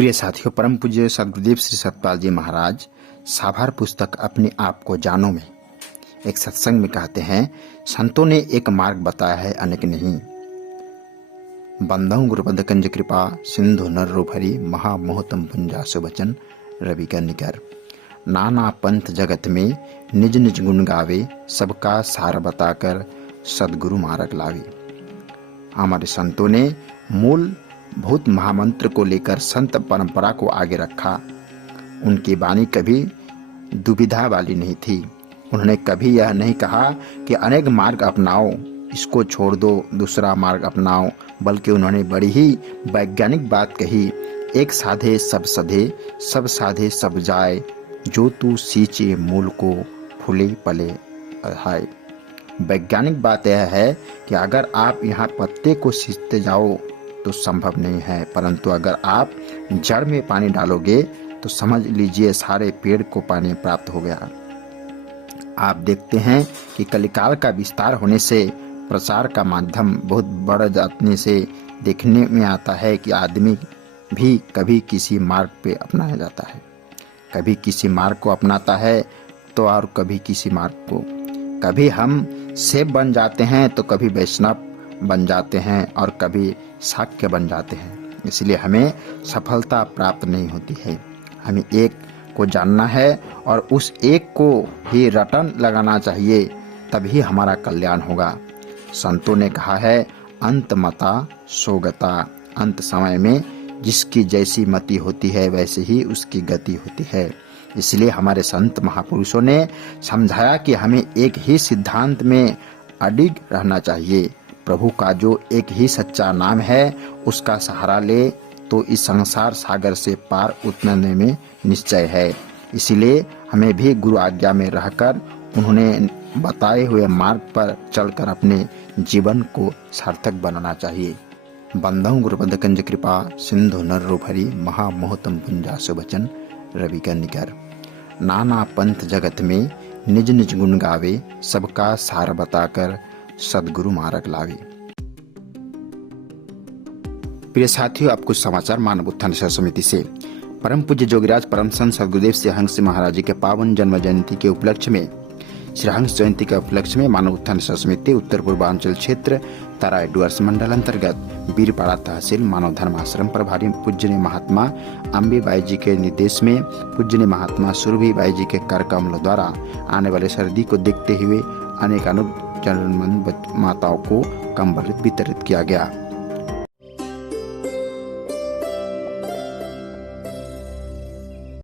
प्रिय साथियों, परम पूज्य सद्गुरुदेव श्री सतपाल जी महाराज साभार पुस्तक अपने आप को जानो में एक सत्संग में कहते हैं, संतों ने एक मार्ग बताया है, अनेक नहीं। बंदहु गुरुपद कंज कृपा सिंधु नर रूपहरी महामोहतम पुंजासु वचन रवि का निकर। नाना पंथ जगत में निज निज गुण गावे, सबका सार बताकर सदगुरु मार्ग लावे। हमारे संतों ने मूल भूत महामंत्र को लेकर संत परंपरा को आगे रखा। उनकी वाणी कभी दुविधा वाली नहीं थी। उन्होंने कभी यह नहीं कहा कि अनेक मार्ग अपनाओ, इसको छोड़ दो, दूसरा मार्ग अपनाओ, बल्कि उन्होंने बड़ी ही वैज्ञानिक बात कही। एक साधे सब सधे, सब साधे सब जाए, जो तू सींचे मूल को फूले पले हाय। वैज्ञानिक बात यह है कि अगर आप यहाँ पत्ते को सींचते जाओ तो संभव नहीं है, परंतु अगर आप जड़ में पानी डालोगे तो समझ लीजिए सारे पेड़ को पानी प्राप्त हो गया। आप देखते हैं कि कलिकाल का विस्तार होने से प्रसार का माध्यम बहुत बढ़ जाने से देखने में आता है कि आदमी भी कभी किसी मार्ग पे अपनाया जाता है, कभी किसी मार्ग को अपनाता है तो और कभी किसी मार्ग को। कभी हम सेब बन जाते हैं तो कभी वैष्णव बन जाते हैं और कभी शाक्य बन जाते हैं। इसलिए हमें सफलता प्राप्त नहीं होती है। हमें एक को जानना है और उस एक को ही रटन लगाना चाहिए, तभी हमारा कल्याण होगा। संतों ने कहा है, अंत मता सोगता। अंत समय में जिसकी जैसी मति होती है वैसे ही उसकी गति होती है। इसलिए हमारे संत महापुरुषों ने समझाया कि हमें एक ही सिद्धांत में अडिग रहना चाहिए। प्रभु का जो एक ही सच्चा नाम है उसका सहारा ले तो इस संसार सागर से पार उतरने में निश्चय है। इसलिए हमें भी गुरु आज्ञा में रहकर उन्होंने बताए हुए मार्ग पर चलकर अपने जीवन को सार्थक बनाना चाहिए। बंदहु गुरुपद कंज कृपा सिंधु नर रूपहरी महामोहतम पुंजासु वचन रवि का निकर। नाना पंथ जगत में निज निज गुण गावे, सबका सार बताकर सदगुरु मार्ग लावे। प्रिय साथियों, आप कुछ समाचार मानव उत्थान समिति से। परम पूज्य जोगीराज परम संत सद्गुरुदेव श्री हंस महाराज जी के पावन जन्म जयंती के उपलक्ष्य में श्री हंस जयंती के उपलक्ष्य में मानव उत्थान समिति उत्तर पूर्वांचल क्षेत्र तराई डुअर्स मंडल अंतर्गत बीरपाड़ा तहसील मानव धर्म आश्रम प्रभारी पूज्यनीय महात्मा अम्बे बाई जी के निर्देश में पूज्यनीय महात्मा सुरभि बाई जी के कर कमलों द्वारा आने वाले सर्दी को देखते हुए अनेक जरूरतमंद माताओं को कंबल वितरित किया गया।